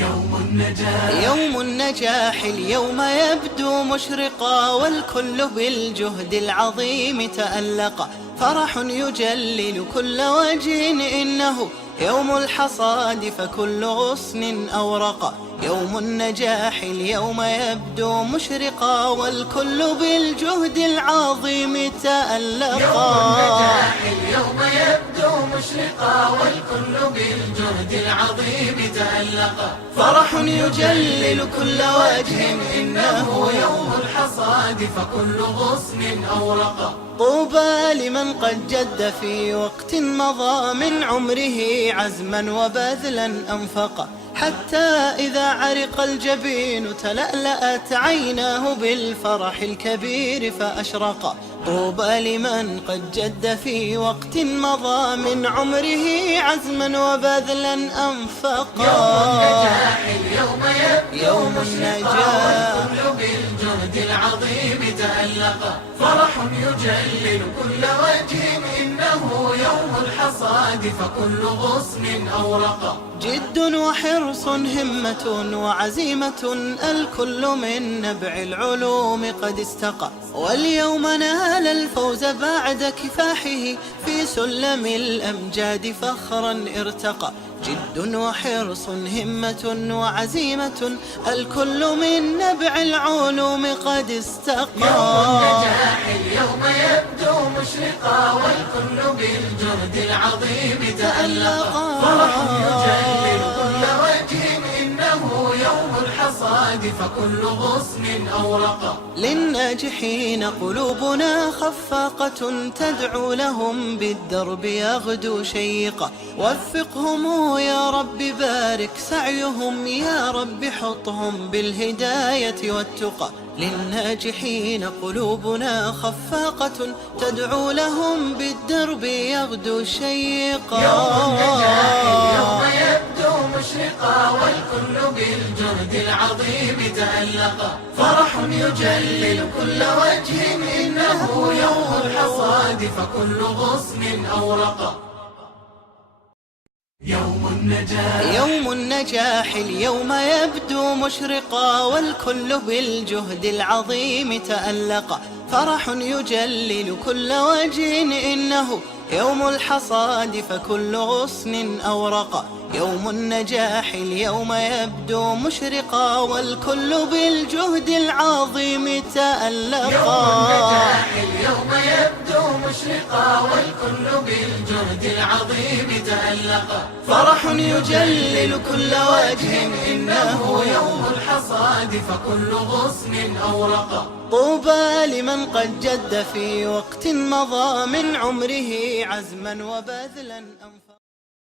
يوم النجاح اليوم يبدو مشرقا، والكل بالجهد العظيم تألقا. فرح يجلل كل وجه، إنه يوم الحصاد فكل غصن أورقا. يوم النجاح اليوم يبدو مشرقا، والكل بالجهد العظيم تألقا. يوم النجاح اليوم يبدو مشرقا، والكل بالجهد العظيم تألقا. فرح يجلل كل وجه، إنه يوم الحصاد فكل غصن أورقا. طوبى لمن قد جد في وقت مضى من عمره عزما وبذلا أنفقا، حتى إذا عرق الجبين تلألأت عيناه بالفرح الكبير فأشرقا. طوبى لمن قد جد في وقت مضى من عمره عزما وبذلا أنفقا. يوم النجاح اليوم يبدو يوم النجاح والكل بالجهد العظيم تألقا. فرح يجلل كل وجه، إنه يوم الحصاد فكل غصن أورقا. جد وحرص همة وعزيمة، الكل من نبع العلوم قد استقى. واليوم نال الفوز بعد كفاحه في سلم الأمجاد فخرا ارتقى. جد وحرص همة وعزيمة، الكل من نبع العلوم قد استقى. يوم النجاح اليوم يبدو مشرقا، والكل بالجهد العظيم تألقا. فرح يجلل كل وجه، إنه يوم الحصاد فكل غصن أورقا. للناجحين قلوبنا خفاقة، تدعو لهم بالدرب يغدو شيقا. وفقهم يا رب، بارك سعيهم يا رب، حطهم بالهداية والتقى. للناجحين قلوبنا خفاقة، تدعو لهم بالدرب يغدو شيقا. يوم النجاح اليوم يبدو مشرقا، والكل بالجهد العظيم تألقا. فرح يجلل كل وجه، إنه يوم الحصاد فكل غصن أورقا. يوم النجاح اليوم يبدو مشرقا، والكل بالجهد العظيم تألقا. فرح يجلل كل وجه، إنه يوم الحصاد فكل غصن أورقا. يوم النجاح اليوم يبدو مشرقا، والكل بالجهد العظيم تألقا. يوم النجاح اليوم يبدو مشرقا، والكل بالجهد العظيم تألقا. فرح يجلل كل وجه، إنه يوم الحصاد فكل غصن أورقا. طوبى لمن قد جد في وقت مضى من عمره عزما وبذلا أنفقا.